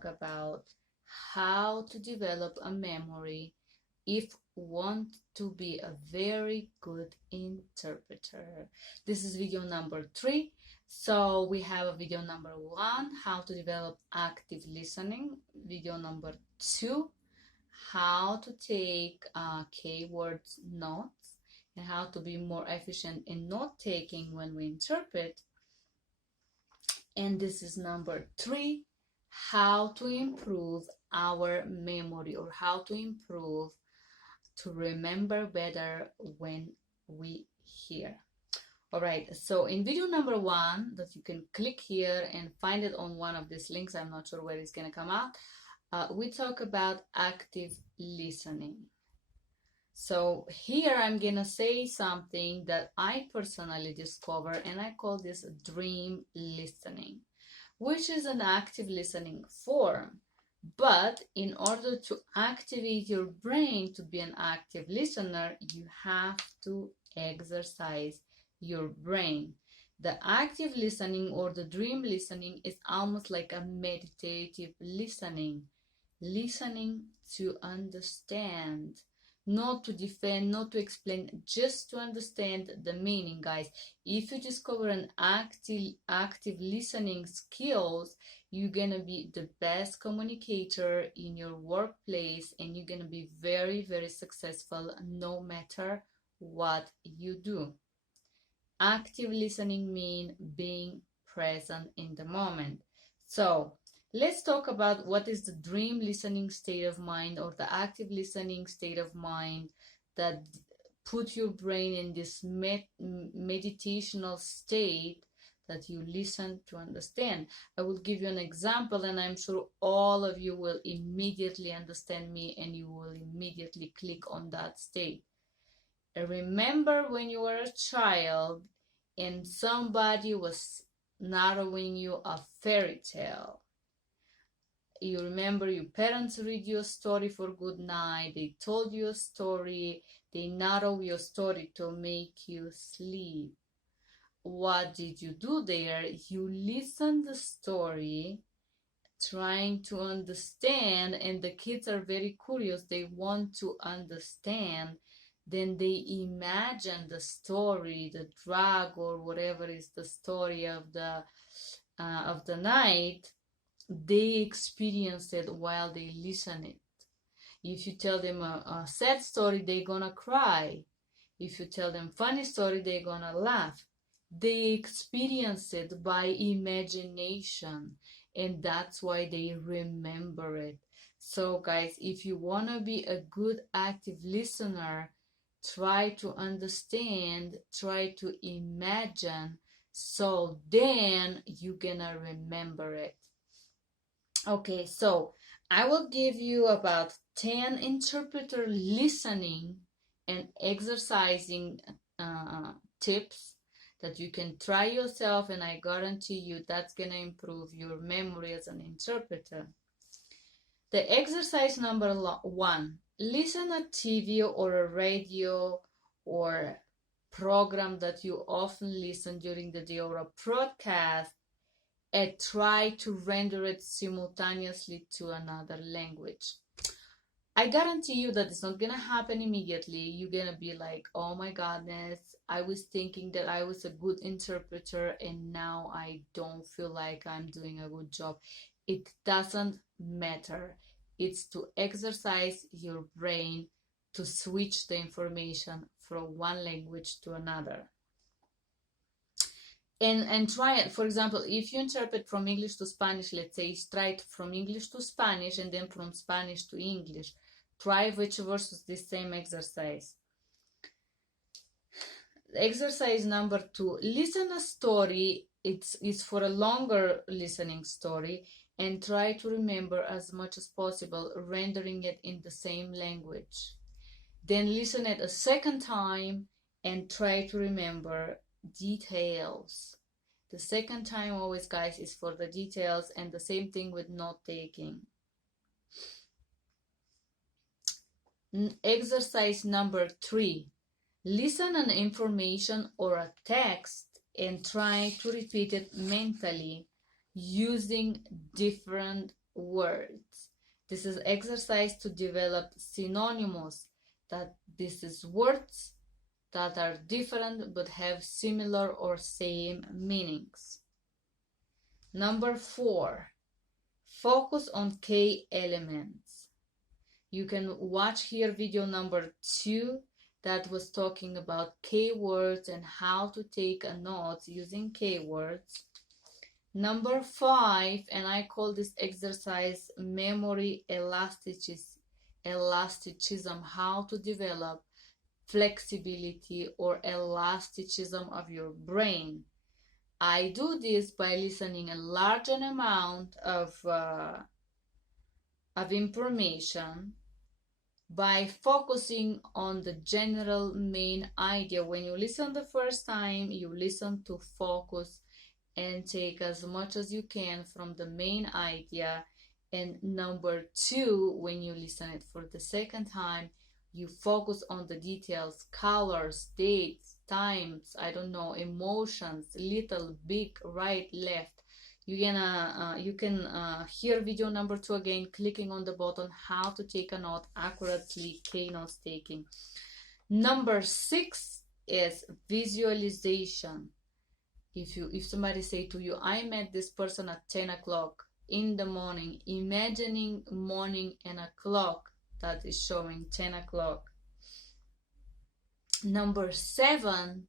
talk about how to develop a memory if want to be a very good interpreter. This is video number 3. So we have a video number 1, how to develop active listening. Video number 2, how to take keywords notes and how to be more efficient in note taking when we interpret. And this is number 3, how to improve our memory, or how to improve to remember better when we hear. All right, so in video number 1, that you can click here and find it on one of these links, I'm not sure where it's going to come out, we talk about active listening. So here I'm gonna say something that I personally discovered, and I call this dream listening, which is an active listening form. But in order to activate your brain to be an active listener, you have to exercise your brain. The active listening or the dream listening is almost like a meditative listening to understand, not to defend, not to explain, just to understand the meaning, guys. If you discover an active listening skills, you're gonna be the best communicator in your workplace, and you're gonna be very, very successful no matter what you do. Active listening means being present in the moment. So let's talk about what is the dream listening state of mind, or the active listening state of mind that put your brain in this meditational state that you listen to understand. I will give you an example, and I'm sure all of you will immediately understand me and you will immediately click on that state. Remember when you were a child and somebody was narrating you a fairy tale. You remember your parents read you a story for good night, they told you a story, they narrow your story to make you sleep. What did you do there? You listened the story, trying to understand, and the kids are very curious, they want to understand. Then they imagine the story, the drag or whatever is the story of the night. They experience it while they listen it. If you tell them a sad story, they're gonna cry. If you tell them funny story, they're gonna laugh. They experience it by imagination, and that's why they remember it. So guys, if you wanna be a good active listener, try to understand, try to imagine, so then you're gonna remember it. Okay, so I will give you about 10 interpreter listening and exercising tips that you can try yourself, and I guarantee you that's going to improve your memory as an interpreter. The exercise number 1, listen a TV or a radio or program that you often listen during the day, or a broadcast, and try to render it simultaneously to another language. I guarantee you that it's not gonna happen immediately. You're gonna be like, oh my goodness, I was thinking that I was a good interpreter and now I don't feel like I'm doing a good job. It doesn't matter. It's to exercise your brain to switch the information from one language to another. And try it. For example, if you interpret from English to Spanish, let's say, try it from English to Spanish and then from Spanish to English. Try which versus the same exercise. Exercise number 2, listen a story. It's for a longer listening story, and try to remember as much as possible, rendering it in the same language. Then listen it a second time and try to remember details. The second time always, guys, is for the details, and the same thing with note taking. Exercise number 3, listen an information or a text and try to repeat it mentally using different words. This is exercise to develop synonyms, that this is words that are different but have similar or same meanings. Number 4, focus on key elements. You can watch here video number 2 that was talking about keywords and how to take a note using keywords. Number 5, and I call this exercise memory elasticism, how to develop flexibility or elasticism of your brain. I do this by listening a large amount of information, by focusing on the general main idea. When you listen the first time, you listen to focus and take as much as you can from the main idea. And number 2, when you listen it for the second time, you focus on the details, colors, dates, times, I don't know, emotions, little, big, right, left. You can hear video number 2 again, clicking on the button how to take a note accurately, keynote taking. Number 6 is visualization. If somebody say to you, I met this person at 10 o'clock in the morning, imagining morning and a clock that is showing 10 o'clock. Number 7,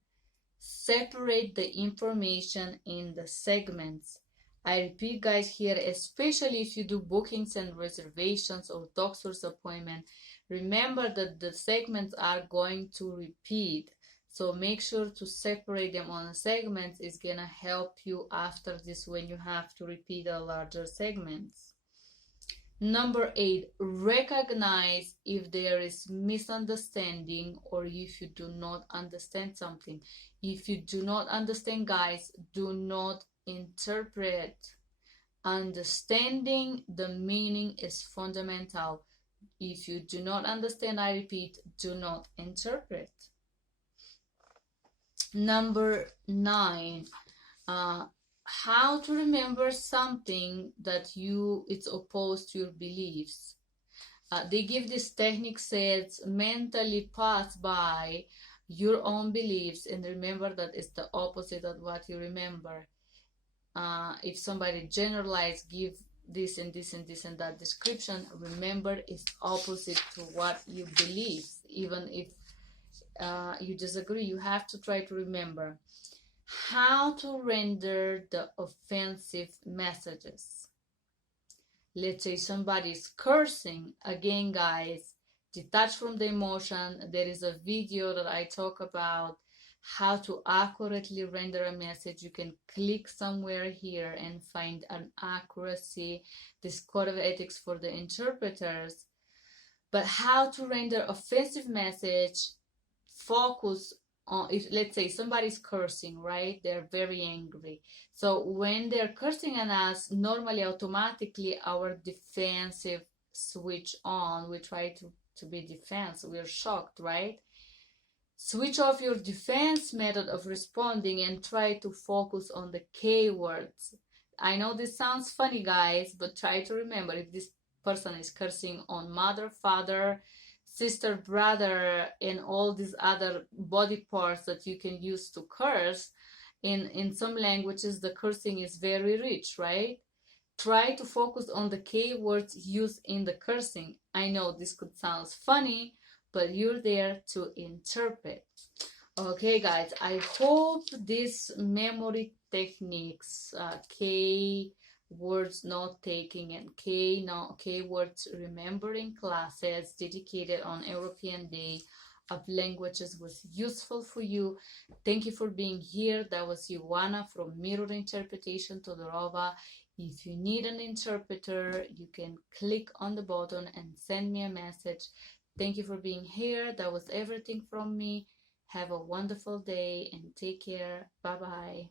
separate the information in the segments. I repeat, guys, here, especially if you do bookings and reservations or doctor's appointment, remember that the segments are going to repeat. So make sure to separate them on segments. It's gonna help you after this when you have to repeat the larger segments. Number 8, recognize if there is misunderstanding or if you do not understand something. If you do not understand, guys, do not interpret. Understanding the meaning is fundamental. If you do not understand, I repeat, do not interpret. Number 9, how to remember something that it's opposed to your beliefs. They give this technique, says mentally pass by your own beliefs and remember that it's the opposite of what you remember. If somebody generalize, give this and this and this and that description, remember it's opposite to what you believe. Even if you disagree, you have to try to remember. How to render the offensive messages. Let's say somebody is cursing. Again, guys, detach from the emotion. There is a video that I talk about how to accurately render a message. You can click somewhere here and find an accuracy, this code of ethics for the interpreters. But how to render offensive message, focus on, if let's say somebody's cursing, right? They're very angry. So when they're cursing at us, normally automatically our defensive switch on. We try to be defense. We're shocked, right? Switch off your defense method of responding and try to focus on the keywords. I know this sounds funny, guys, but try to remember, if this person is cursing on mother, father, sister, brother, and all these other body parts that you can use to curse, in some languages the cursing is very rich, right? Try to focus on the keywords used in the cursing. I know this could sound funny, but you're there to interpret. Okay, guys, I hope these memory techniques, keywords note taking and keywords remembering classes dedicated on European Day of Languages was useful for you. Thank you for being here. That was Ioana from mirrorinterpretationtodorova. If you need an interpreter, you can click on the button and send me a message. Thank you for being here. That was everything from me. Have a wonderful day and take care. Bye-bye.